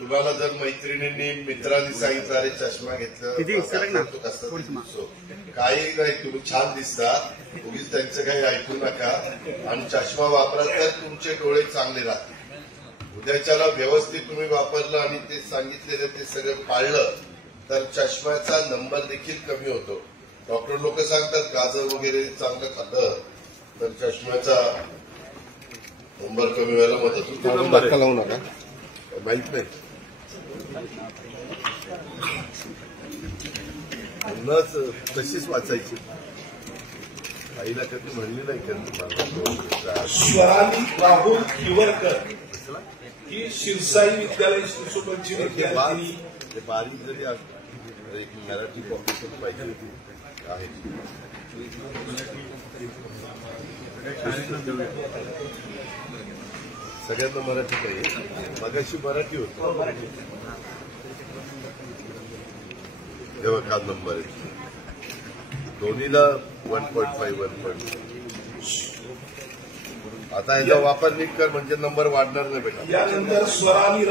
तुम्हाला जर मैत्रिणींनी मित्रांनी सांगितलं अरे चष्मा घेतला काही नाही, तुम्ही छान दिसता, उगीच त्यांचं काही ऐकू नका आणि चष्मा वापरा तर तुमचे डोळे चांगले राहतील। उद्याच्याला व्यवस्थित तुम्ही वापरलं आणि ते सांगितलेलं ते सगळं पाळलं तर चष्म्याचा नंबर देखील कमी होतो। डॉक्टर लोक सांगतात गाजर वगैरे चांगलं खाल्लं तर चष्म्याचा नंबर कमी व्हायला मदत होतो। धक्का लावू नका, माहित नाही तशीच वाचायची। आईला कधी म्हणली नाही का तुम्हाला स्वराली राहुल किवरकर ही शिरसाई विद्यालय शिशुपंची विद्यार्थी बारीक जरी एक मराठी कॉम्पिटिशन पाहिजे होती आहे। सगळ्यांना मराठी पाहिजे, मगाशी मराठी होती तेव्हा का नंबर आहे दोन्हीला 1.5 1.5 आता याचा वापर नीट कर म्हणजे नंबर वाढणार नाही बेटा। यानंतर स्वराली